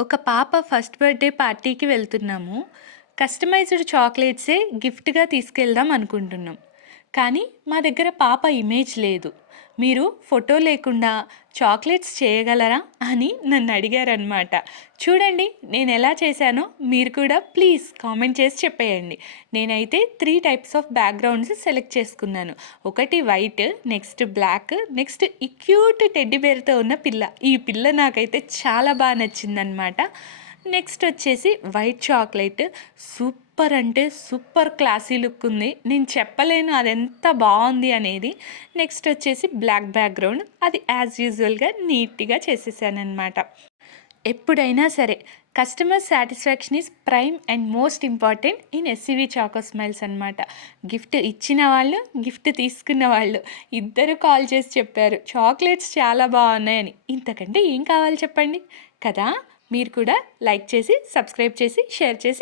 ఒక పాప first birthday పార్టీకి వెళ్తున్నాము. కస్టమైజ్డ్ చాక్లెట్సే గిఫ్ట్‌గా తీసుకెళ్దాం అనుకుంటున్నాం. కానీ మా దగ్గర పాప ఇమేజ్ లేదు. మీరు ఫోటో లేకుండా చాక్లెట్స్ చేయగలరా? అని నన్నడిగారనమాట. చూడండి నేనెలా చేశానో మీరు కూడా ప్లీజ్ కామెంట్ చేసి చెప్పేయండి. నేనైతే 3 టైప్స్ ఆఫ్ బ్యాక్‌గ్రౌండ్స్ సెలెక్ట్ చేసుకున్నాను. ఒకటి వైట్, నెక్స్ట్ బ్లాక్, నెక్స్ట్ ఈ క్యూట్ టెడ్డీ బేర్‌తో ఉన్న పిల్ల. ఈ పిల్ల నాకైతే చాలా నచ్చిందనమాట. నెక్స్ట్ వచ్చేసి వైట్ చాక్లెట్ సూపర్ అంటే సూపర్ క్లాసీ లుక్ ఉంది. నేను చెప్పలేను అదెంత బాగుంది అనేది. నెక్స్ట్ వచ్చేసి బ్లాక్ బ్యాక్‌గ్రౌండ్ అది యాజ్ యూజువల్‌గా నీట్‌గా చేసేసాననమాట. ఎప్పుడైనా సరే customer satisfaction is prime and most important in SCV choco smiles అనమాట. గిఫ్ట్ ఇచ్చిన వాళ్ళు, గిఫ్ట్ తీసుకున్న వాళ్ళు ఇద్దరు కాల్ చేసి చెప్పారు చాక్లెట్స్ చాలా బాగున్నాయని. ఇంతకంటే ఏం కావాలి చెప్పండి కదా. మీరు కూడా లైక్ చేసి, సబ్స్క్రైబ్ చేసి, షేర్ చేసి